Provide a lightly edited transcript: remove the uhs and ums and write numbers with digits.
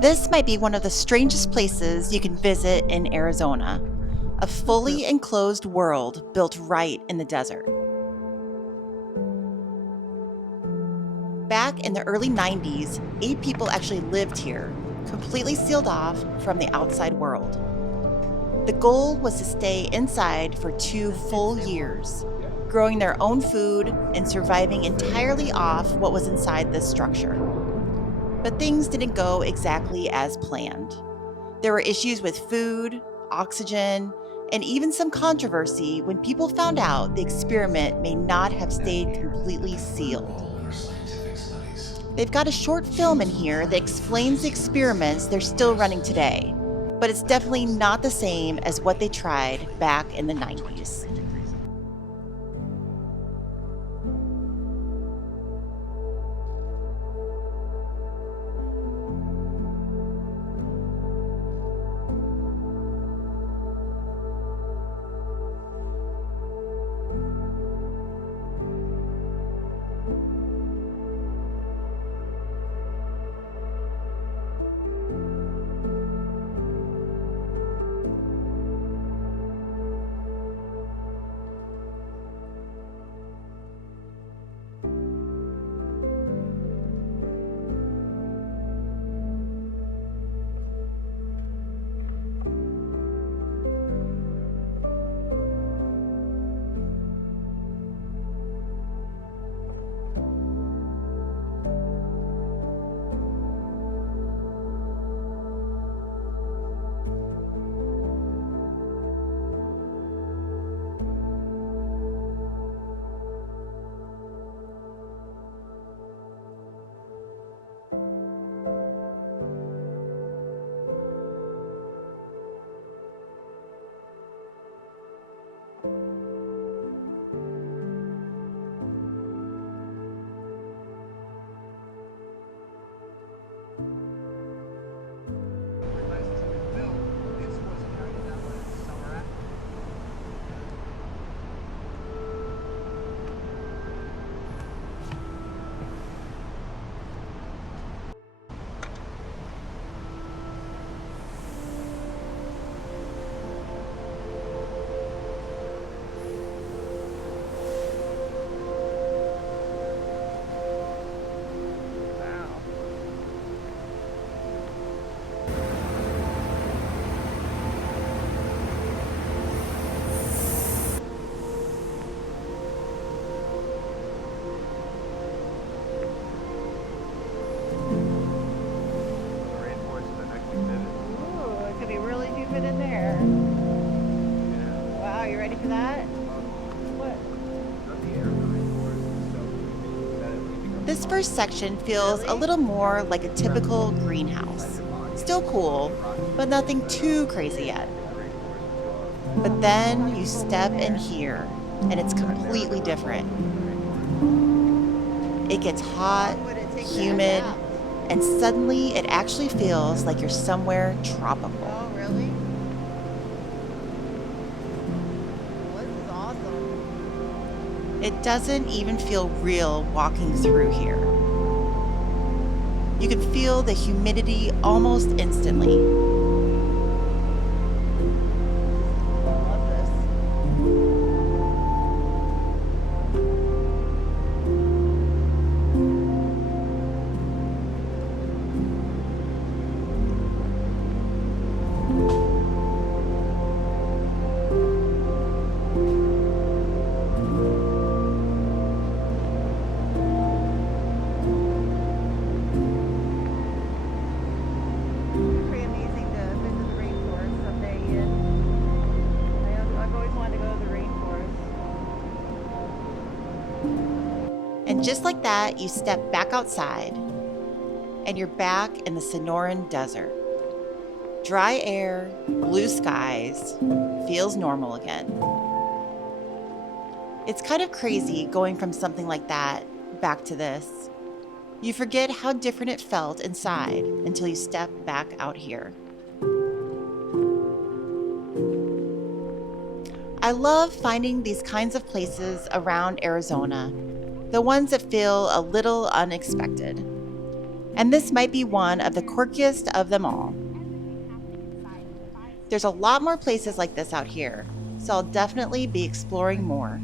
This might be one of the strangest places you can visit in Arizona, a fully enclosed world built right in the desert. Back in the early 90s, 8 people actually lived here, completely sealed off from the outside world. The goal was to stay inside for 2 full years, growing their own food and surviving entirely off what was inside this structure. But things didn't go exactly as planned. There were issues with food, oxygen, and even some controversy when people found out the experiment may not have stayed completely sealed. They've got a short film in here that explains the experiments they're still running today, but it's definitely not the same as what they tried back in the 90s. In there. Wow, you ready for that? What? This first section feels a little more like a typical greenhouse. Still cool, but nothing too crazy yet. But then you step in here, and it's completely different. It gets hot, humid, and suddenly it actually feels like you're somewhere tropical. Oh, really? Well, this is awesome. It doesn't even feel real walking through here. You can feel the humidity almost instantly. I love this. Pretty amazing to visit the rainforest someday, Ian. I've always wanted to go to the rainforest. And just like that, you step back outside, and you're back in the Sonoran desert. Dry air, blue skies, feels normal again. It's kind of crazy going from something like that back to this. You forget how different it felt inside until you step back out here. I love finding these kinds of places around Arizona, the ones that feel a little unexpected. And this might be one of the quirkiest of them all. There's a lot more places like this out here, so I'll definitely be exploring more.